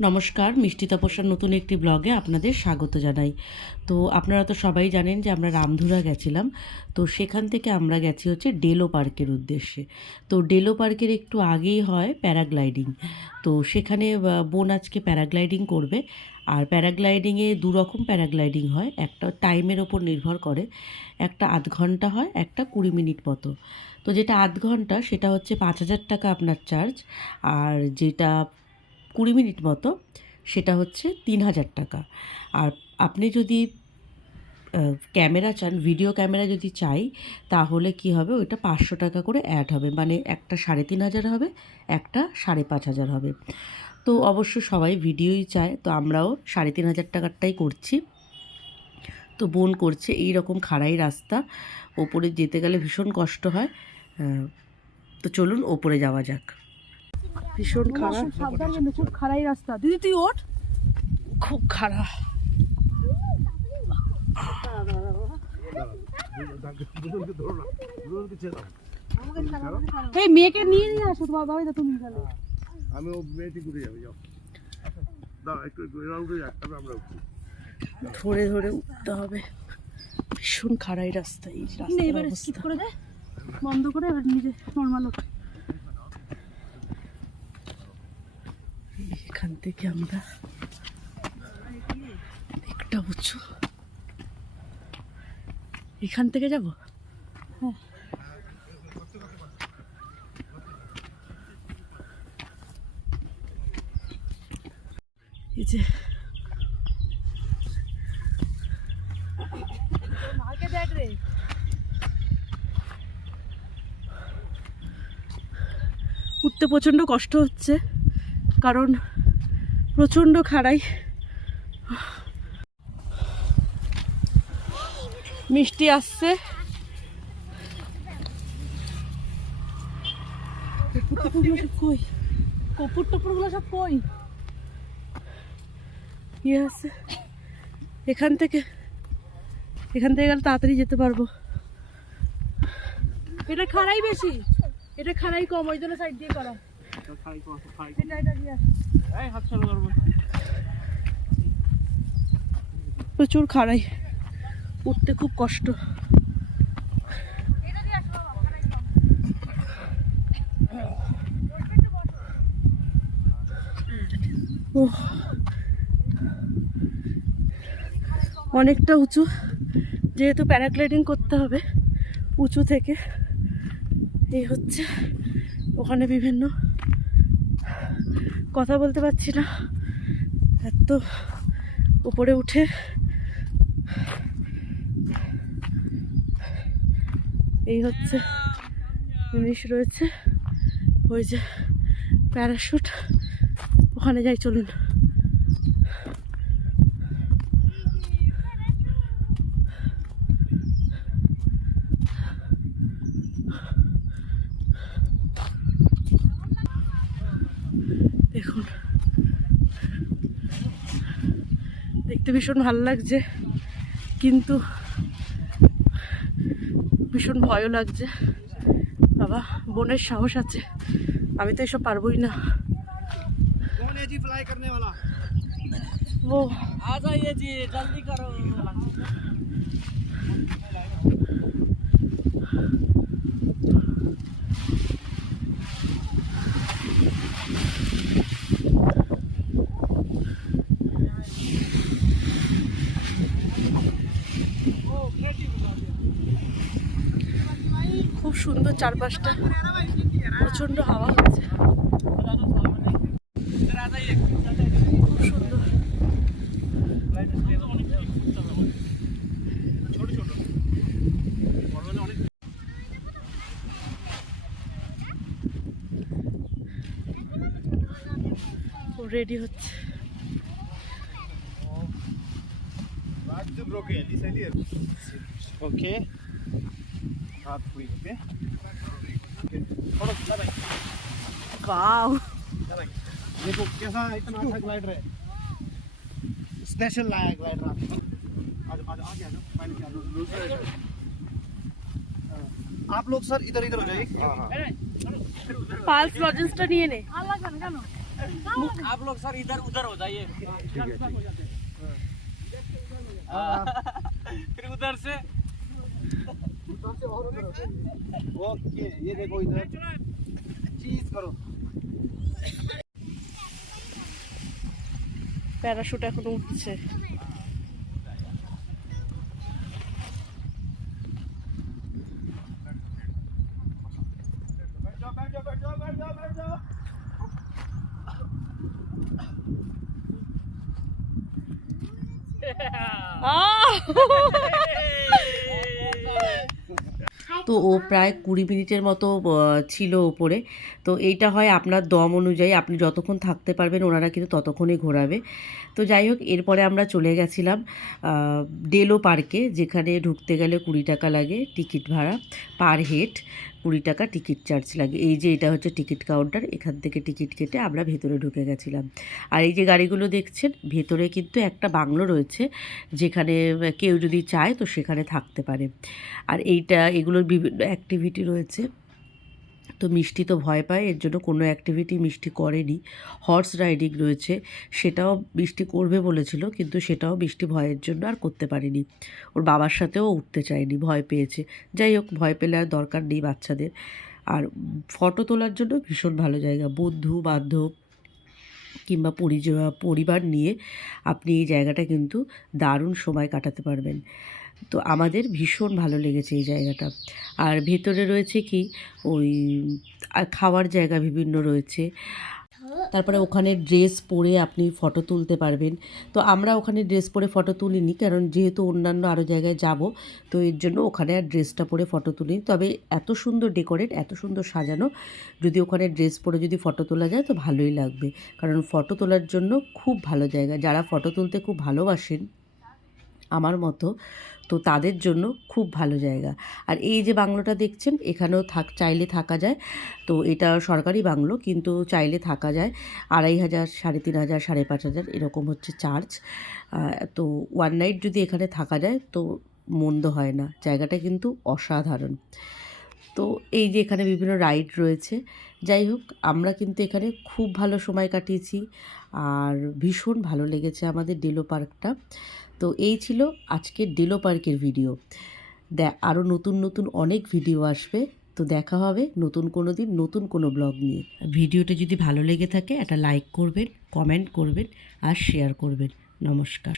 নমস্কার, মিষ্টি তপস্যার নতুন একটি ব্লগে আপনাদের স্বাগত জানাই। তো আপনারা তো সবাই জানেন যে আমরা রামধুরা গেছিলাম। তো সেখান থেকে আমরা গেছি হচ্ছে ডেলো পার্কের উদ্দেশ্যে। তো ডেলো পার্কের একটু আগেই হয় প্যারাগ্লাইডিং। তো সেখানে বোন আজকে প্যারাগ্লাইডিং করবে। আর প্যারাগ্লাইডিংয়ে দুরকম প্যারাগ্লাইডিং হয়, একটা টাইমের ওপর নির্ভর করে, একটা আধ ঘন্টা হয়, একটা 20 মিনিট মতো। তো যেটা আধ ঘন্টা সেটা হচ্ছে 5,000 টাকা আপনার চার্জ, আর যেটা 20 মিনিট মতো সেটা হচ্ছে 3,000 টাকা। আর আপনি যদি ক্যামেরা চান, ভিডিও ক্যামেরা যদি চাই, তাহলে কি হবে, ওইটা 500 টাকা করে অ্যাড হবে, মানে একটা 3,500 হবে, একটা 5,500 হবে। তো অবশ্য সবাই ভিডিওই চায়, তো আমরাও 3,500 টাকারটাই করছি। তো বোন করছে এই রকম খাড়াই রাস্তা, ওপরে যেতে গেলে ভীষণ কষ্ট হয়। তো চলুন ওপরে যাওয়া যাক। ভীষণ খারাপ, সাবধান, কিন্তু খুব খারাই রাস্তা। দিদি তুই ওঠ। খুব খারাপ। এই মেয়েকে নিয়ে নিয়ে আসো, তোমার বাবা তো তুমি গেলে। আমি ও মেয়েটি ঘুরে যাবে, যাও দাও একটু এরা উঠে যাক, তারপরে আমরা উঠি। ধরে ধরে উঠতে হবে, ভীষণ খাড়াই রাস্তা। এই রাস্তার এবারে স্কিপ করে দে, বন্ধ করে এবার নিজে নর্মাল ওঠ। এখান থেকে আমরা একটা উঁচু, এখান থেকে যাব। হ্যাঁ, এই যে মাকে দেখ রে। উঠতে প্রচণ্ড কষ্ট হচ্ছে, কারণ প্রচণ্ড খাড়াই। মিষ্টি আসছে, কই কপুর টপুর গুলো সব কই? ইয়ে আছে, এখান থেকে গেলে তাড়াতাড়ি যেতে পারবো। এটা খারাই বেশি, এটা খারাই কম, ওই জন্য সাইড দিয়ে করা। এটা দিয়ে প্রচুর খাড়াই, উঠতে খুব কষ্ট। ওহ, অনেকটা উঁচু, যেহেতু প্যারাগ্লাইডিং করতে হবে উঁচু থেকে। এই হচ্ছে, ওখানে বিভিন্ন, কথা বলতে পারছি না, এত উপরে উঠে। এই হচ্ছে জিনিস রয়েছে, ওই যে প্যারাশুট, ওখানে যাই, চলুন। দেখুন, দেখতে ভীষণ ভালো লাগছে, কিন্তু ভীষণ ভয়ও লাগছে। বাবা, বোনের সাহস আছে, আমি তো এসব পারবোই না। कौन है जी फ्लाई करने वाला? ও आ जाइए जी, जल्दी करो। খুব সুন্দর চারপাশটা, প্রচন্ড হাওয়া হচ্ছে, খুব সুন্দর। রেডি হচ্ছে। ओके हाथ हुई पे थोड़ा चला भाई, वाओ, देखो कैसा इतना अच्छा ग्लाइडर है, स्पेशल लाया है ग्लाइडर। आज आज आ गया ना, पहले क्या आप लोग सर इधर इधर हो जाइए। পালস লজেন্সটা নিয়ে নে। আর লাগবে না কেন? आप लोग सर इधर उधर हो जाइए फिर उधर से ओके ये देखो इधर चीज करो প্যারাশুট এখন উঠছে। তো ও প্রায় 20 মিনিটের মতো ছিল ওপরে। তো এইটা হয় আপনার দম অনুযায়ী, আপনি যতক্ষণ থাকতে পারবেন ওনারা কিন্তু ততক্ষণই ঘোরাবে। তো যাই হোক, এরপরে আমরা চলে গেছিলাম ডেলো পার্কে, যেখানে ঢুকতে গেলে 20 টাকা লাগে টিকিট ভাড়া, পার হেড 20 টাকা টিকিট চার্জ লাগে। এই যে এটা হচ্ছে টিকিট কাউন্টার, এখান থেকে টিকিট কেটে আমরা ভেতরে ঢুকে গেছিলাম। আর এই যে গাড়িগুলো দেখছেন, ভেতরে কিন্তু একটা বাংলো রয়েছে, যেখানে কেউ যদি চায় তো সেখানে থাকতে পারে। আর এগুলোর বিভিন্ন অ্যাক্টিভিটি রয়েছে। তো মিষ্টি তো ভয় পায়, এর জন্য কোনো অ্যাক্টিভিটি মিষ্টি করেনি। হর্স রাইডিং রয়েছে, সেটাও মিষ্টি করবে বলেছিল, কিন্তু সেটাও মিষ্টি ভয়ের জন্য আর করতে পারেনি। ওর বাবার সাথেও উঠতে চায়নি, ভয় পেয়েছে। যাই হোক, ভয় পেলে আর দরকার নেই বাচ্চাদের। আর ফটো তোলার জন্য ভীষণ ভালো জায়গা, বন্ধু বান্ধব কিংবা পরিবার নিয়ে আপনি এই জায়গাটা কিন্তু দারুণ সময় কাটাতে পারবেন। তো আমাদের ভীষণ ভালো লেগেছে এই জায়গাটা। আর ভেতরে রয়েছে কি ওই খাওয়ার জায়গা বিভিন্ন রয়েছে। তারপরে ওখানে ড্রেস পরে আপনি ফটো তুলতে পারবেন। তো আমরা ওখানে ড্রেস পরে ফটো তুলিনি, কারণ যেহেতু অন্যান্য আরও জায়গায় যাব, তো এর জন্য ওখানে আর ড্রেসটা পরে ফটো তুলিনি। তবে এত সুন্দর ডেকোরেট, এত সুন্দর সাজানো, যদি ওখানে ড্রেস পরে যদি ফটো তোলা যায় তো ভালোই লাগবে। কারণ ফটো তোলার জন্য খুব ভালো জায়গা, যারা ফটো তুলতে খুব ভালোবাসেন আমার মতো, তো তাদের জন্য খুব ভালো জায়গা। আর এই যে বাংলোটা দেখছেন, এখানেও চাইলে থাকা যায়। তো এটা সরকারি বাংলো, কিন্তু চাইলে থাকা যায়। 2500, 3500, 5500 এরকম হচ্ছে চার্জ। তো ওয়ান নাইট যদি এখানে থাকা যায় তো মন্দ হয় না, জায়গাটা কিন্তু অসাধারণ। তো এই যে এখানে বিভিন্ন রাইড রয়েছে। যাই হোক, আমরা কিন্তু এখানে খুব ভালো সময় কাটিয়েছি, আর ভীষণ ভালো লেগেছে আমাদের ডেলো পার্কটা। তো এই ছিল আজকের ডেলো পার্কের ভিডিও। আরও নতুন নতুন অনেক ভিডিও আসবে। তো দেখা হবে নতুন কোনো দিন নতুন কোনো ব্লগ নিয়ে। ভিডিওটা যদি ভালো লেগে থাকে একটা লাইক করবেন, কমেন্ট করবেন আর শেয়ার করবেন। নমস্কার।